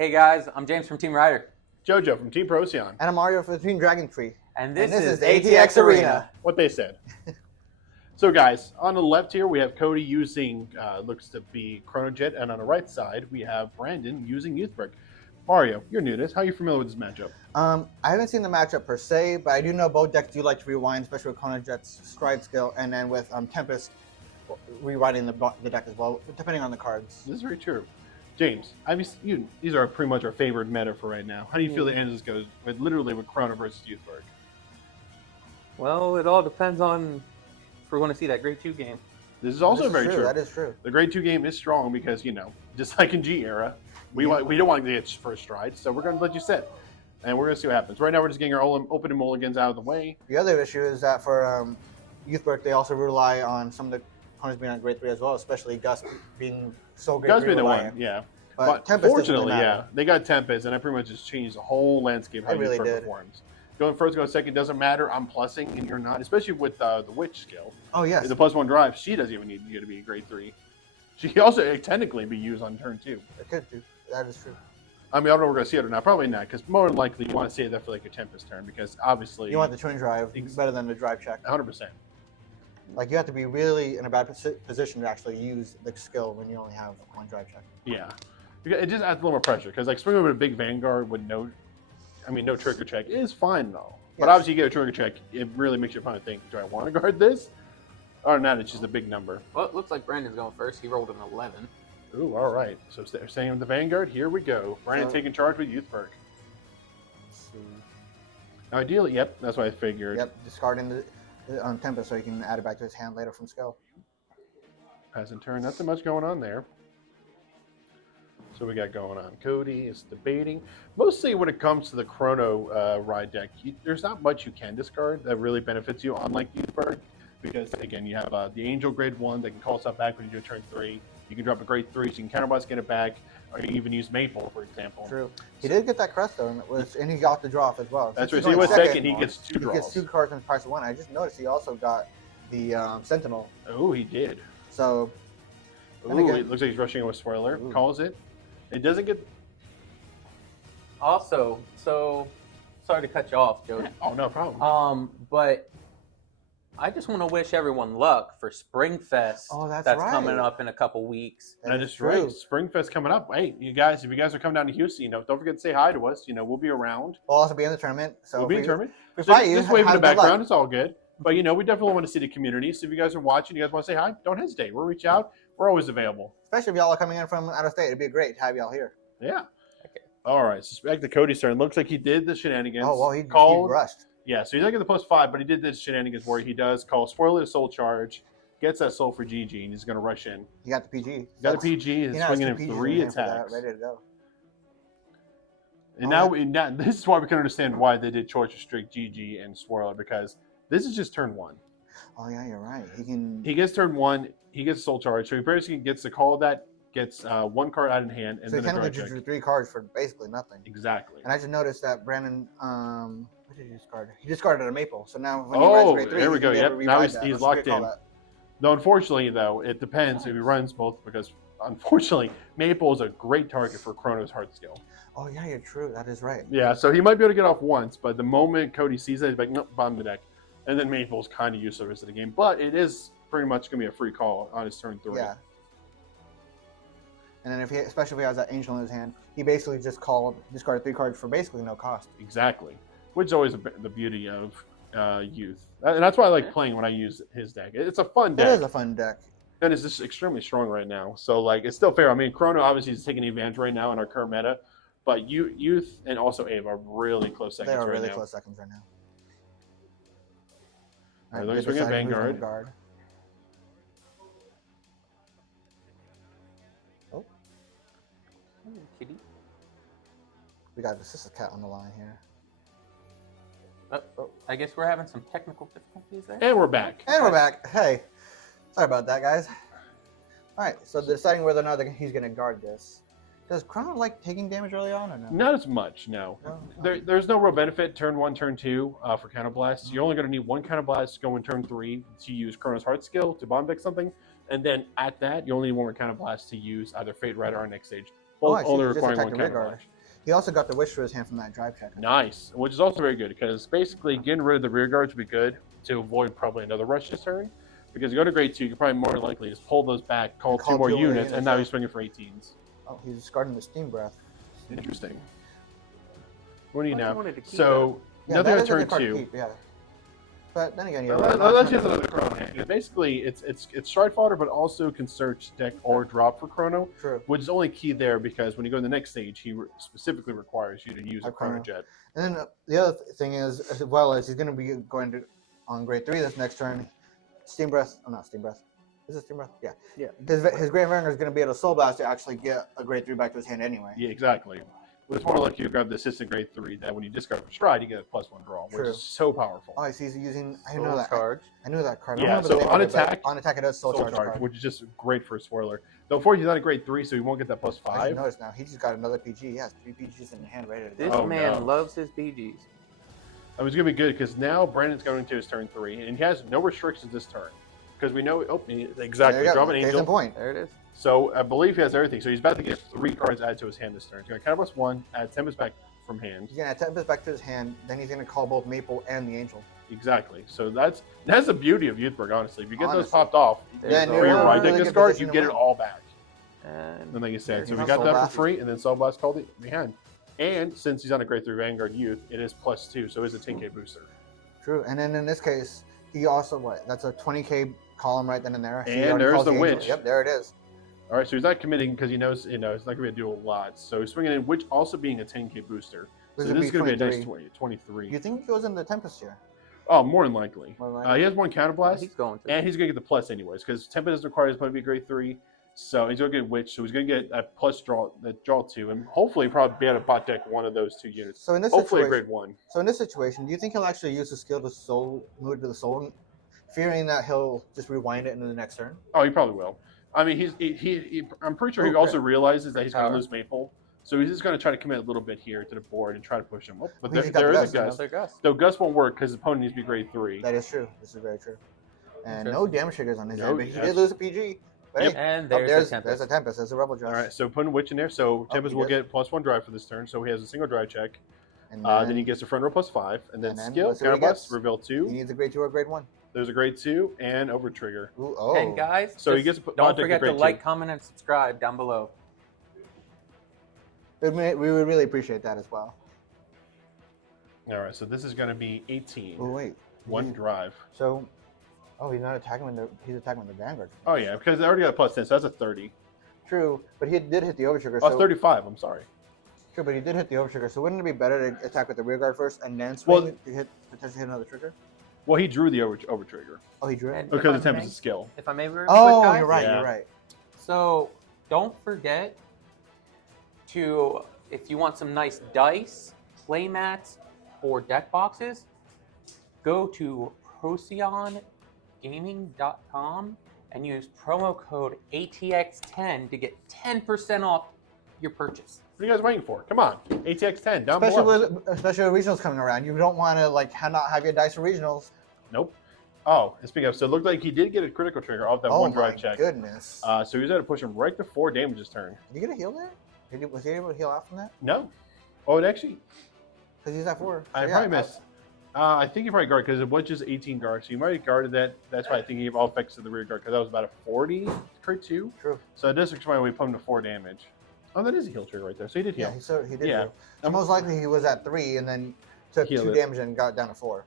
Hey guys, I'm James from Team Rider. Jojo from Team Procyon. And I'm Mario from Team Dragon Free. And this is ATX Arena. What they said. So guys, on the left here we have Cody using, looks to be Chronojet, and on the right side we have Brandon using Youthberk. Mario, you're new to this. How are you familiar with this matchup? I haven't seen the matchup per se, but I do know both decks do like to rewind, especially with Chronojet's stride skill, and then with Tempest rewinding the deck as well, depending on the cards. This is very true. James, these are pretty much our favorite meta for right now. How do you feel the end of this goes with Chrono versus Youthberk? Well, it all depends on if we're going to see that Grade 2 game. This is also very true. That is true. The Grade 2 game is strong because, just like in G era, we don't want to get first stride, so we're going to let you sit. And we're going to see what happens. Right now, we're just getting our opening mulligans out of the way. The other issue is that for Youthberk, they also rely on some of the opponents being on Grade 3 as well, especially Gus being so Grade 3 Gus being the reliant. one, yeah. But fortunately, they got Tempest, and that pretty much just changed the whole landscape how really Youthberk performs. Going first, going second, doesn't matter. I'm plussing, and you're not, especially with the Witch skill. Oh, yes. The +1 drive, she doesn't even need you to be Grade 3. She can also technically be used on turn 2. It could do. That is true. I mean, I don't know if we're going to see it or not. Probably not, because more than likely you want to save that for like a Tempest turn, because obviously... You want the twin drive better than the drive check. 100%. Like, you have to be really in a bad position to actually use the skill when you only have one drive check. Yeah. It just adds a little more pressure, because like springing with a big Vanguard with no trigger check is fine, though. But obviously you get a trigger check, it really makes your opponent think, do I want to guard this? Or not, it's just a big number. Well, it looks like Brandon's going first. He rolled an 11. Ooh, all right. So staying with the Vanguard, here we go. Brandon taking charge with Youthberk. Let's see. Ideally, yep, that's what I figured. Yep, discarding the Tempest so he can add it back to his hand later from skill. Pass and turn, nothing much going on there. So we got going on. Cody is debating. Mostly when it comes to the Chrono ride deck, there's not much you can discard that really benefits you, unlike Youthberk, because again, you have the Angel Grade 1 that can call stuff back when you do a turn 3. You can drop a Grade 3, so you can counterblast, get it back, or you can even use Maple, for example. True. He did get that crest though, and he got the draw off as well. That's right. So he went second. He gets 2 draws. He gets 2 cards in the price of 1. I just noticed he also got the Sentinel. Oh, he did. So. Ooh, it looks like he's rushing with Spoiler. Ooh. Calls it. It doesn't get. Also, so sorry to cut you off, Joe. Oh, no problem. But I just want to wish everyone luck for Springfest. Oh, that's right. Coming up in a couple weeks. That is right. Springfest coming up. Hey, you guys, if you guys are coming down to Houston, don't forget to say hi to us. We'll be around. We'll also be in the tournament. So we'll be in the tournament. Just wave in the background. It's all good. But we definitely want to see the community. So if you guys are watching, you guys want to say hi, don't hesitate. We'll reach out. We're always available. Especially if y'all are coming in from out of state, it'd be great to have y'all here. Yeah. Okay. All right. So back to Cody's turn. Looks like he did the shenanigans. Oh well, he rushed. Yeah. So he's not getting the +5, but he did the shenanigans where he does call Spoiler to Soul Charge, gets that Soul for GG, and he's going to rush in. He got the PG. He got a PG. He's swinging in 3 attacks. Ready to go. And now this is why we can understand why they did Choice Restrict GG and Spoiler, because this is just turn 1. Oh yeah, you're right. He gets turn 1. He gets Soul Charge, so he basically gets the call of that, gets 1 card out in hand, and so then a he drew 3 cards for basically nothing. Exactly. And I just noticed that Brandon, what did he discard? He discarded a Maple. So now when he runs Grade 3, there we go. Yep. Now he's locked in. No, unfortunately though, it depends if he runs both, because unfortunately Maple is a great target for Chrono's hard skill. Oh yeah, you're true. That is right. Yeah, so he might be able to get off once, but the moment Cody sees it, he's like, nope, bottom of the deck. And then Maple's kind of useless the rest of the game. But it is pretty much going to be a free call on his turn 3. Yeah. And then especially if he has that Angel in his hand, he basically just discarded 3 cards for basically no cost. Exactly. Which is always the beauty of Youth. And that's why I like playing when I use his deck. It's a fun deck. It is a fun deck. And it's just extremely strong right now. So, it's still fair. I mean, Chrono obviously is taking advantage right now in our current meta. But Youth and also Abe are really close seconds right now. They are really close seconds right now. All right, let me swing a Vanguard. Oh. Kitty. We got the Sister Cat on the line here. I guess we're having some technical difficulties there. And we're back. Hey, sorry about that, guys. All right, so deciding whether or not he's going to guard this. Does Chrono like taking damage early on or no? Not as much, no. There's no real benefit turn 1, turn 2 for counterblast. You're only going to need 1 counterblast to go in turn 3 to use Chrono's hard skill to bomb deck something. And then at that, you only need 1 more counterblast to use either Fate Rider or next stage Oh, both I see. only He just requiring attacked one the rear counter guard. blast. He also got the wish for his hand from that drive check. Nice, which is also very good because basically getting rid of the rear guards would be good to avoid probably another rush this turn. Because you go to grade 2, you can probably more likely just pull those back, call Call 2 more two more units, and units, now yeah. you're swinging for 18s. Oh, he's discarding the steam breath. Interesting. What do you I now? wanted to keep So Yeah, nothing that on is a good turn card to 2. keep, yeah. But then again, you Well, let's use another Chrono hand. Basically, it's stride fodder, but also can search deck or drop for Chrono, True. which is only key there because when you go to the next stage, he specifically requires you to use a A Chrono. Chronojet. And then the other thing is, as well as he's going to be going to on grade 3 this next turn. Steam breath. Oh, not steam breath. Is it steam breath? Yeah. Yeah. His Grand Ranger is going to be able to soul blast to actually get a grade 3 back to his hand anyway. Yeah, exactly. But it's more like you grab the assistant grade 3 that when you discard for stride, you get a +1 draw, which True. is so powerful. Oh, I see. He's using. I Soul know that. charge. I knew that card. I Yeah, don't remember so the name on of it, but attack- on attack, it does soul, charge. Card. which is just great for a spoiler. Though, unfortunately, he's not a grade 3, so he won't get that I just +5. noticed now. He just got another PG. He has 3 PGs in hand ready to This go. Oh, man no. loves his BGs. It was going to be good because now Brandon's going to his turn 3, and he has no restrictions this turn. Because we know, exactly, There you drop go. an Case in angel. point. There it is. So I believe he has everything. So he's about to get 3 cards added to his hand this turn. He's going to count +1, add Tempest back from hand. He's going to attack this back to his hand. Then he's going to call both Maple and the Angel. Exactly. So that's the beauty of Youthberk, honestly. If you get those Honestly. popped off, There's for a your lot. right deck Really good discard, position you to get it win. all back. And And like you said, There's so we no got Soul that for Blast. free, and then Soul Blast called it behind. And since he's on a grade 3 Vanguard Youth, it is +2, so it's a 10k booster. True. And then in this case, he also, that's a 20k column right then and there. He And already there's calls the Angel. Witch. Yep, there it is. All right, so he's not committing because he knows it's not going to be a duel a lot. So he's swinging in, which also being a 10k booster. So this is going to be a nice 23. You think he goes into the Tempest here? Oh, more than likely. More than likely. He has 1 counterblast, he's going to. and he's going to get the plus anyways because Tempest doesn't require his opponent to be grade 3. So he's going to get Witch, so he's going to get a plus draw 2, and hopefully probably be able to bot deck one of those 2 units. So in this Hopefully situation, grade 1. So in this situation, do you think he'll actually use the skill to soul move to the soul, fearing that he'll just rewind it into the next turn? Oh, he probably will. I mean, I'm pretty sure he Okay. also realizes that he's going to Power. lose Maple. So he's just going to try to commit a little bit here to the board and try to push him. Oh, but He's there, got there the is a Gust, Gust. Another Gust. Though Gust won't work because his opponent needs to be grade 3. That is true. This is very true. And Okay. no damage triggers on his No, end, but he yes. did lose a PG. But Yep. hey, And oh, there's a Tempest. there's a Tempest. There's a Rebel Dress. All right, so putting Witch in there. So Tempest he will does. get +1 drive for this turn. So he has a single drive check. And Then he gets a front row +5. And then skill, let's see what he counterblast, gets. reveal He 2. needs a grade 2 or grade 1. There's a grade 2 and over trigger. Ooh, oh. And guys, So he just gets to don't bot deck forget a to grade like, 2. comment, and subscribe down below. We would really appreciate that as well. All right, so this is going to be 18. Oh wait. 1 drive. So, he's not attacking he's attacking with the Vanguard. Oh, yeah, because they already got +10, so that's a 30. True, but he did hit the overtrigger. Oh, So 35, I'm sorry. True, but he did hit the overtrigger. So wouldn't it be better to attack with the rear guard first and then Well- swing to potentially hit another trigger? Well, he drew the over trigger Oh, he drew it. And because if the I Tempest may- is skill. If I may, real Oh, quick, guys. you're right. Yeah. You're right. So don't forget to, if you want some nice dice, play mats, or deck boxes, go to prociongaming.com and use promo code ATX10 to get 10% off your purchase. What are you guys waiting for? Come on, ATX 10 down Especially below. especially with regionals coming around, you don't want to not have your dice for regionals. Nope. Oh, and speaking of, so it looked like he did get a critical trigger off that Oh one my drive check. goodness! So he was able to push him right to 4 damage this turn. Did you get a heal there? Was he able to heal out from that? No. Oh, it actually, Because he's at 4. I So, probably missed. I think he probably guarded because it was just 18 guard, so he might have guarded that. That's why I think he gave all effects to the rear guard because that was about a 40 crit 2. True. So it does explain why we put him to 4 damage. Oh, that is a heal trigger right there. So he did heal. Yeah, he did. Yeah. Heal. So most likely he was at 3 and then took Healed 2 it. damage and got down to 4.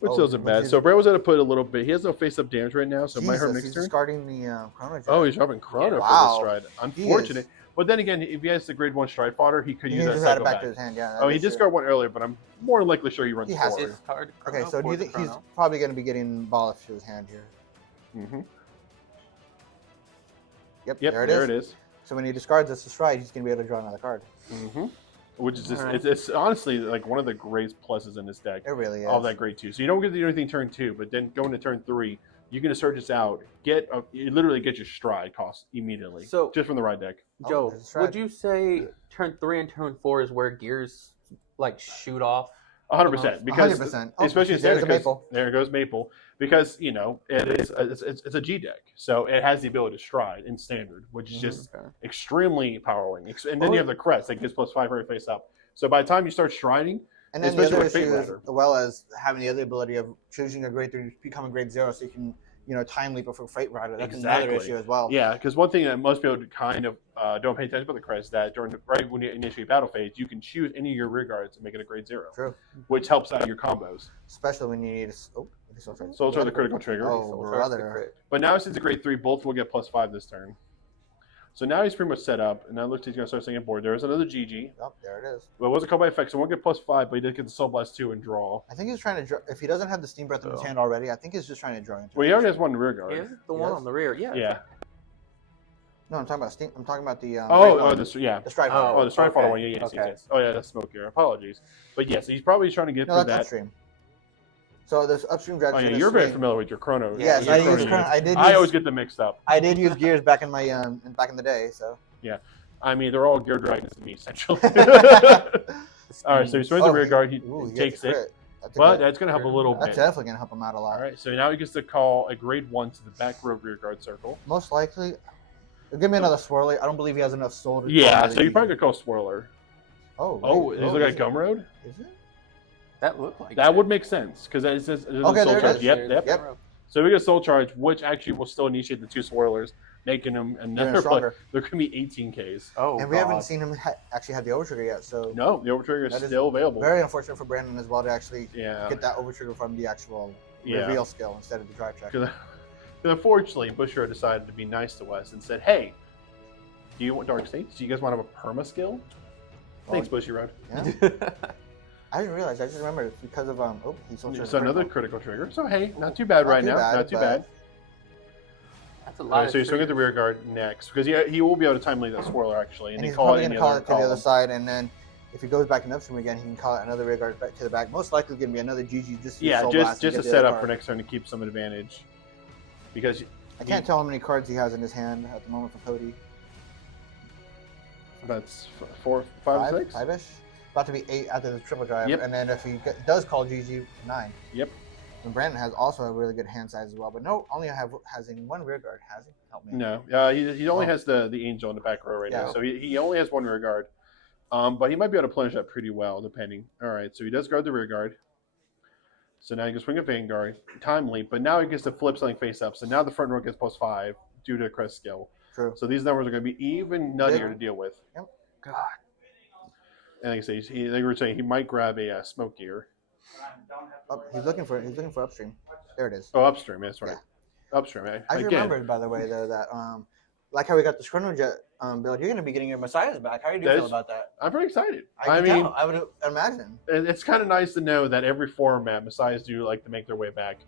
Which Oh, isn't bad. which is- So Brad was able to put a little bit. He has no face-up damage right now, so it might hurt him Jesus, next he's turn. discarding the Chronojet. Oh, he's dropping Chrono Wow. for this stride. He Unfortunate. is. But then again, if he has the grade 1 stride fodder, he could He use that just had it cycle back back. to his hand. Yeah. Oh, that he is true. discarded one earlier, but I'm more than likely sure he runs He has forward. Discard Okay, Chrono so do for you the think he's Chrono. probably going to be getting ball to his hand here? Mm-hmm. Yep, Yep, there it is. is. So when he discards this to stride, he's going to be able to draw another card. Mm-hmm. Which is just, Alright. it's honestly like one of the great pluses in this deck. It really is. All that grade 2. So you don't get to do anything turn 2, but then going to turn 3, you can search this out, you literally get your stride cost immediately. So- just from the ride deck. Oh, Joe, there's a stride. would you say turn 3 and turn 4 is where gears like shoot off? 100%. Because 100%. especially in there's standard, a maple. there goes Maple. Because it's a G deck, so it has the ability to stride in standard, which is just extremely powering. And then you have the crest that gives +5 every face up. So by the time you start striding, And then the especially other with Fate issue is, Ladder. as well as having the other ability of choosing a grade 3 to become a grade 0, so you can time leap before Fate Rider. That's another issue as well. Yeah, because one thing that most people kind of don't pay attention about the crest is that right when you initiate battle phase, you can choose any of your rear guards and make it a grade 0. True. Which helps out your combos. Especially when you need Souls are the critical trigger. Oh, brother. But now since it's a grade 3, both will get +5 this turn. So now he's pretty much set up, and now it looks like he's going to start setting up board. There's another GG. Oh, there it is. Well, it wasn't called by effect, so won't get +5, but he did get the Soul Blast 2 and draw. I think he's trying to draw. If he doesn't have the Steam Breath in his hand already, I think he's just trying to draw into Well, he already has one rear guard. Is the one on the rear? Yeah. Yeah. No, I'm talking about Steam. I'm talking about the. The Stride. Oh, the Stride Fighter one. okay. Yes. Okay. Oh, yeah, that's Smoke here. Apologies. But yes, he's probably trying to get No, through that's that. upstream. So this upstream dragon. Oh, yeah, you're very familiar with your Chrono. Yes, your I use Chrono Chrono. units. I always get them mixed up. I did use gears back in my back in the day. So. Yeah. I mean, they're all Gear Dragons to me, essentially. All right, so he swings the rear guard. He takes it. But that's going to help a little bit. That's definitely going to help him out a lot. All right, so now he gets to call a grade 1 to the back row rear guard circle. Most likely. Give me another swirly. I don't believe he has enough soul to. Yeah, so you probably could call Swirler. Oh. Oh, is it like Gumroad? Is it? That looked like that would make sense because it says okay, soul there charge. it is. Yep. So we get soul charge, which actually will still initiate the 2 swirlers, making him another play. There could be 18 Ks. Oh, and we haven't seen him actually have the overtrigger yet. So no, the overtrigger is still available. Very unfortunate for Brandon as well to actually get that overtrigger from the actual reveal skill instead of the drive check. Because unfortunately, Bushiroad decided to be nice to us and said, "Hey, do you want Dark States? Do you guys want to have a perma skill?" Thanks, Bushiroad. Yeah. I didn't realize. I just remembered it's because of So another critical trigger. So hey, not too bad right now. Not too bad. That's a lot. So you swing at the rear guard next because he will be able to time lead that swirler actually, and he's probably going to call it to the other side, and then if he goes back in upstream again, he can call it another rear guard back to the back. Most likely going to be another GG. Just to set up for next turn to keep some advantage. Because I can't tell how many cards he has in his hand at the moment for Cody. That's 4, 5, 6? 5-ish. About to be 8 after the triple drive. Yep. And then if he does call GG, 9. Yep. And Brandon has also a really good hand size as well. But only has in one rear guard. Has he? Help me. No. He only has the angel in the back row right now. So he only has one rear guard. But he might be able to plunge that pretty well, depending. All right. So he does guard the rear guard. So now he can swing a Vanguard, time leap. But now he gets to flip something face up. So now the front row gets +5 due to crest skill. True. So these numbers are going to be even nuttier to deal with. Yep. God. And like I say, they were saying he might grab a smoke gear. He's looking for upstream. There it is. Oh, upstream. That's right. Yeah. Upstream. I remembered, by the way, though, that like how we got the Chronojet build, you're going to be getting your Messiahs back. How do you feel about that? I'm pretty excited. I would imagine. It's kind of nice to know that every format, Messiahs do like to make their way back.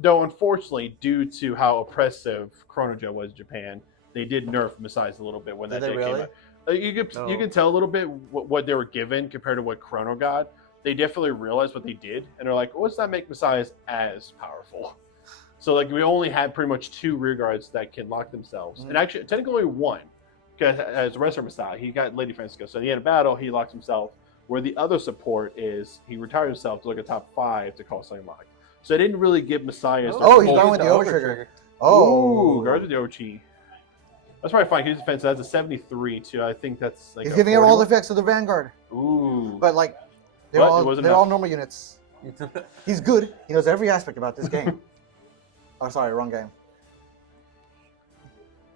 Though, unfortunately, due to how oppressive Chronojet was in Japan, they did nerf Messiahs a little bit when that day came out. You can tell a little bit what they were given compared to what Chrono got. They definitely realized what they did, and they're like, let's not make Messiahs as powerful. So like we only had pretty much 2 rear guards that can lock themselves, and actually technically 1, because as the rest of Messiah, he got Lady Francisco. So at the end of battle, he locks himself. Where the other support is, he retired himself to look at top 5 to call something lock. So they didn't really give Messiahs. He's going with the overtrigger. Oh, guard with the Ochi. That's probably fine. His defense has a 73 too. I think that's like. He's giving him all the effects of the Vanguard. Ooh. But like, they're all normal units. He's good. He knows every aspect about this game. Oh, sorry, wrong game.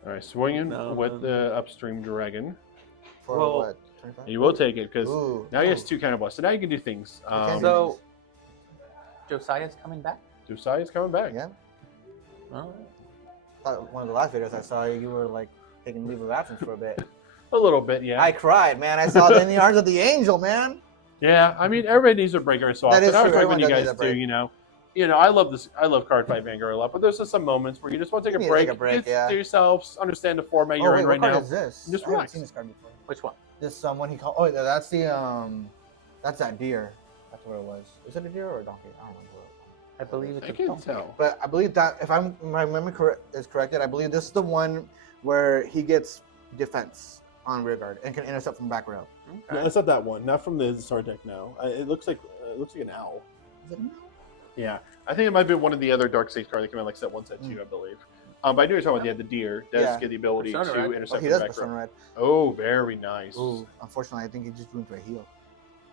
All right, swinging with the upstream dragon. For what? 25? You will take it because now he has 2 counterblast. So now you can do things. So Josiah's coming back. Josiah's coming back. Yeah. Oh. One of the last videos I saw, you were like taking leave of absence for a bit. A little bit, yeah. I cried, man. I saw it in the arms of the angel, man. Yeah, I mean everybody needs a break every so often. That is true. I recommend you guys do. I love this. I love Card Fight Vanguard a lot, but there's just some moments where you just want to take a break. Get to yourselves, understand the format you're in right now. What card is this? Just I haven't seen this card before. Which one? This one he called. Oh, that's the that's that deer. That's what it was. Is it a deer or a donkey? I don't remember. I believe it's I can't tell. But I believe that if my memory is corrected, I believe this is the one where he gets defense on rear guard and can intercept from back row. Okay. No, it's not that one. Not from the Star deck now. It looks like it looks like an owl. Is it a no? Yeah, I think it might be one of the other Dark Sage cards that came out like set 1, set 2, I believe. But I knew you were talking about the deer. Does Yeah. get the ability Persona to Red. intercept He the does back Persona row. Red. Oh, very nice. Ooh, unfortunately, I think he just went for a heal.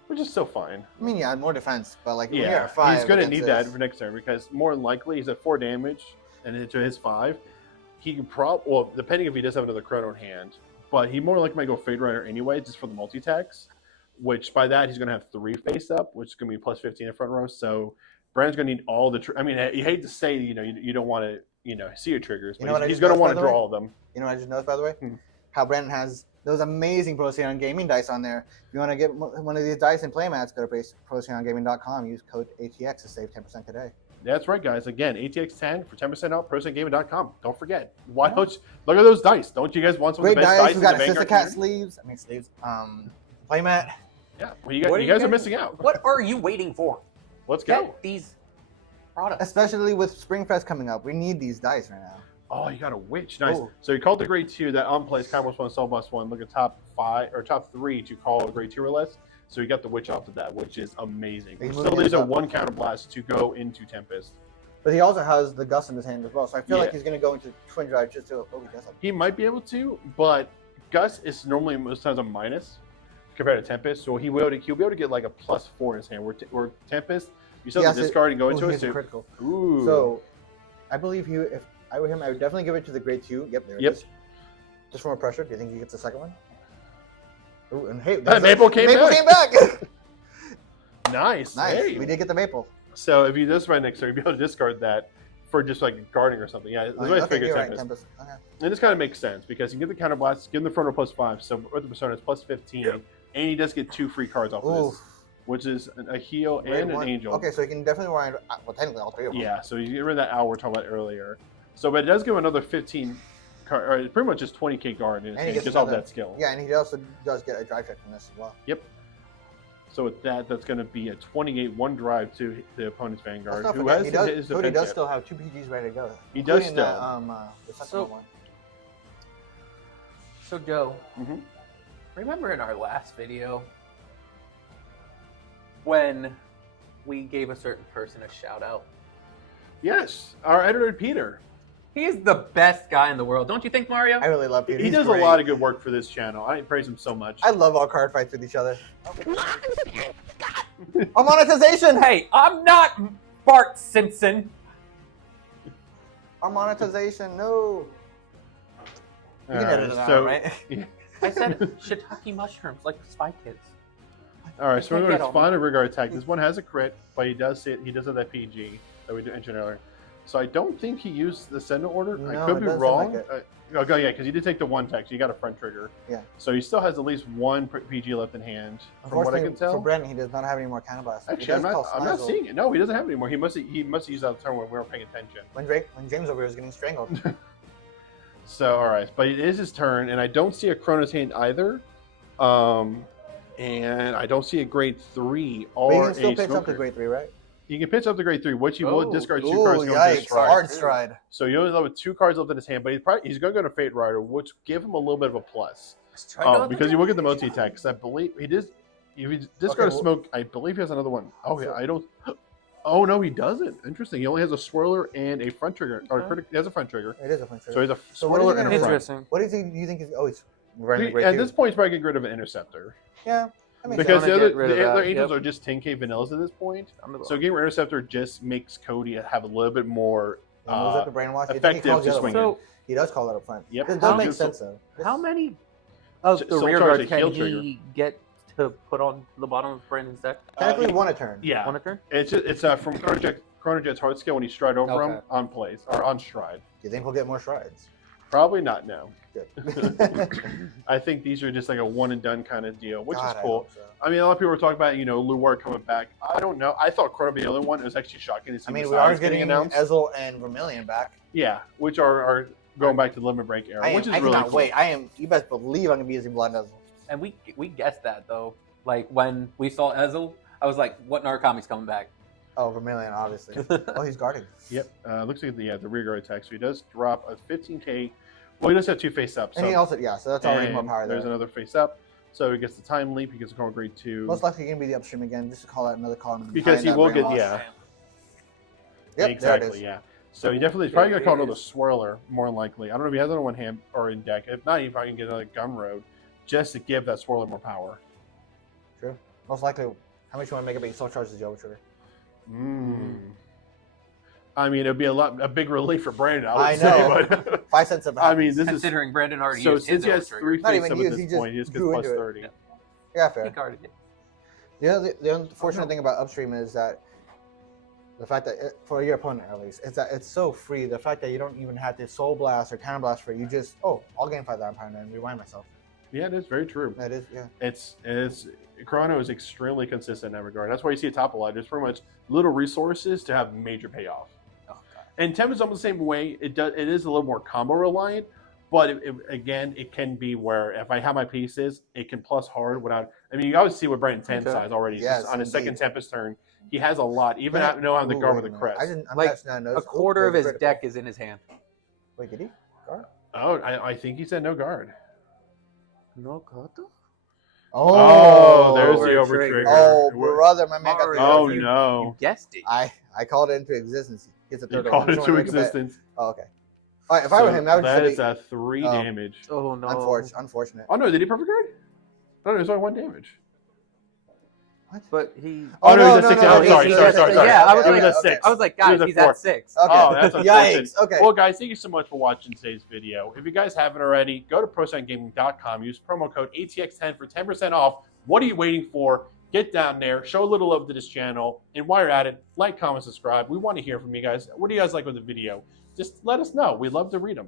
Which is still fine. I mean, yeah, more defense, but like when you're Yeah, at 5, he's going to against need that this- for next turn because more than likely he's at 4 damage and into his 5. He can well, depending if he does have another Chrono in hand, but he more likely might go Fade Rider anyway, just for the multi-attacks, which by that he's going to have 3 face up, which is going to be plus 15 in front row. So Brand's going to need all the. I mean, you hate to say, you don't want to, see your triggers, You know but what I he's just going to noticed, want to by the draw way? all of them. You know what I just noticed, by the way? Hmm. How Brandon has those amazing Procyon Gaming dice on there. If you want to get one of these dice and playmats, go to ProcyonGaming.com. Use code ATX to save 10% today. That's right, guys. Again, ATX 10 for 10% off. ProCyonGaming.com. Don't forget. Why don't you look at those dice? Don't you guys want some of Great the best dice. dice We in got the a Sister Vanguard Cat community? sleeves. Playmat. Yeah, well, you guys are missing out. What are you waiting for? Let's go. Get these products. Especially with Springfest coming up. We need these dice right now. Oh, you got a witch. Nice. Oh. So you called the grade 2 that on plays Commerce 1, Soul Boss 1. Look at top 5 or top 3 to call a grade 2 or less. So you got the witch off of that, which is amazing. He's Still moving leaves it a up. 1 counterblast to go into Tempest. But he also has the Gus in his hand as well. So I feel Yeah. like he's going to go into Twin Drive just to. Oh, he does have. He might be able to, but Gus is normally most times a minus compared to Tempest. So he'll be able to get like a +4 in his hand. Where Tempest, you still have to discard and go into Ooh, it. he's a So, critical. ooh. So I believe if I were him, I would definitely give it to the grade 2. Yep, there it Yep. is. Just for more pressure. Do you think he gets the second one? Ooh, and hey, Maple came back. Nice. Nice. Hey. We did get the Maple. So if you just right next to it, you'll be able to discard that for just like guarding or something. Yeah, that's what I Okay, figured you're right, Tempest. Tempest. Okay. And this kind of makes sense because you get the counterblast, give him the frontal +5, so with the Persona it's +15, and he does get 2 free cards off of Ooh. this, which is a heal Grade and an 1. angel. Okay, so he can definitely wind. Well, technically all 3 of them. Yeah, so you get rid of that owl we were talking about earlier. So, but it does give him another 15, or it's pretty much just 20k guard in his And he hand, gets just off another- that skill. Yeah, and he also does get a drive check from this as well. Yep. So with that, that's going to be a 28 1 drive to the opponent's Let's Vanguard, not who forget, has he does, his Cody defense does chip. still have 2 PGs ready to go. He does including the second So- one. So Joe, Mhm. remember in our last video when we gave a certain person a shout out? Yes, our editor Peter. He is the best guy in the world, don't you think, Mario? I really love Peter. He He's does great. a lot of good work for this channel. I praise him so much. I love all card fights with each other. A monetization! Hey, I'm not Bart Simpson. Our monetization, no. You can All edit right, it out, so- right? I said shiitake mushrooms like Spy Kids. All right, so we're can't going get to all final regard attack. This one has a crit, but he does have that PG that we mentioned earlier. So I don't think he used the Sentinel order. I No, could it be doesn't wrong. like it. Oh, yeah, because he did take the 1 tech, so you got a front trigger. Yeah. So he still has at least 1 PG left in hand, from what I Unfortunately, can tell. for Brandon, he does not have any more counterblast. He Actually, does I'm call not Snizel seeing it. No, he doesn't have it anymore. He must have used that term when we weren't paying attention. when James over here is getting strangled. So, all right, but it is his turn, and I don't see a Chronos hand either. And I don't see a grade 3 But or you can still a pitch up to smoker. grade 3, right? You can pitch up to grade 3, which he will Oh. discard 2 Ooh, cards going to his yikes. stride. Hard stride. So you only have 2 cards left in his hand, but he's going to go to Fate Rider, which give him a little bit of a plus. Because you will get the multi attack. Because I believe he does. If he discard a well- smoke, I believe he has another one. Oh yeah, I don't. Oh no, he doesn't. Interesting. He only has a swirler and a front trigger. Or he has a front trigger. It is a front trigger. So he's a So what is swirler he and a gonna do? front. Interesting. What do you think is? Oh, he's running He- grade at 2. this point, he's probably getting rid of an interceptor Yeah. That makes because sense. the Wanna other, get rid of the other that, angels yep. are just 10k vanillas at this point. I'm the So getting rid of interceptor just makes Cody have a little bit more He moves up to brainwash. You think effective he calls to the other swing one? in. So He does call that up front. Yep. It does How- make sense though. how many of the Soul rear Charge guard a heal can trigger. he get to put on the bottom of Brandon's deck? Technically, one a turn. Yeah, On a turn? it's from Chronojet's hard skill when you stride over him Okay. on plays or on stride. Do you think we'll get more strides? Probably not now. Good. I think these are just like a one and done kind of deal, which God, is I cool. hope so. I mean, a lot of people were talking about, Luar coming back. I don't know. I thought Chrono would be the only one. It was actually shocking to see I mean, the we are sides getting announced. Ezel and Vermilion back. Yeah, which are going back to the limit break era, which is I really cannot cool. wait. You best believe I'm gonna be using Blood Ezel. And we guessed that though. Like when we saw Ezel, I was like, what Narukami's coming back? Oh, Vermilion, obviously. Oh, he's guarding. Yep. Looks like the rear guard attack. So he does drop a 15k. Well, he does have 2 face ups. And he also, so that's already more power There's there. another face up. So he gets the time leap. He gets a call grade 2. Most likely going to be the upstream again, just to call out another column. Because he will get, yeah. Yep, exactly, there it is. yeah. So he definitely is probably going to call another swirler, more than likely. I don't know if he has another one hand or in deck. If not, if I can get another gun road, just to give that swirler more power. True. Most likely, how much you want to make it, but he still charges the overtrigger. I mean, it'd be a big relief for Brandon. I would know. say, but 5 cents of I mean, this Considering Brandon already so used since his he has overtrigger. 3 Not face even up used, at he this just point, he just gets grew plus into it. 30. Yeah, He fair. guarded it. The unfortunate thing about upstream is that the fact that, for your opponent at least, is that it's so free. The fact that you don't even have to soul blast or counter blast for it. You just, I'll gain 5,000 pound and rewind myself. Yeah, it is very true. That is, yeah. It's Chrono is extremely consistent in that regard. That's why you see a top a lot. There's pretty much little resources to have major payoff. Oh, God. And Temp is almost the same way. It is a little more combo reliant, but again, it can be where if I have my pieces, it can plus hard without. I mean, you always see what Brandon Temp size already. Yes, on his second indeed. Tempest turn, he has a lot. Even I know I'm the guard with the crest. I'm Like, actually not A noticed. quarter of his critical. deck is in his hand. Wait, did he? Guard? Oh, I think he said no guard. No Koto? Oh, there's the overtrigger. overtrigger. Oh, brother, my man got the Oh, overtrigger. no. You guessed it. I called it into existence. He's a He third called one. it to existence. Oh, okay. All right, if I were him, that would That just is be a 3 damage. Oh, no. unfortunate. Oh, no, did he perfect guard? No, there's only 1 damage. What? But he... Oh, no, no, he's at 6. no, I'm sorry. Yeah, I was It was like, a 6. I was like, He was guys, a he's 4. at 6. Okay. Oh, that's unfortunate. Yikes. Okay. Well, guys, thank you so much for watching today's video. If you guys haven't already, go to ProSignGaming.com. Use promo code ATX10 for 10% off. What are you waiting for? Get down there. Show a little love to this channel. And while you're at it, like, comment, subscribe. We want to hear from you guys. What do you guys like with the video? Just let us know. We'd love to read them.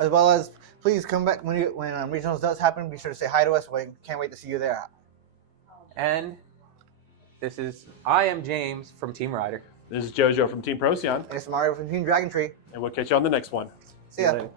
As well as, please come back when regionals does happen. Be sure to say hi to us. We can't wait to see you there. And I am James from Team Rider. This is JoJo from Team Procyon. And it's Mario from Team Dragon Tree. And we'll catch you on the next one. See ya. Later.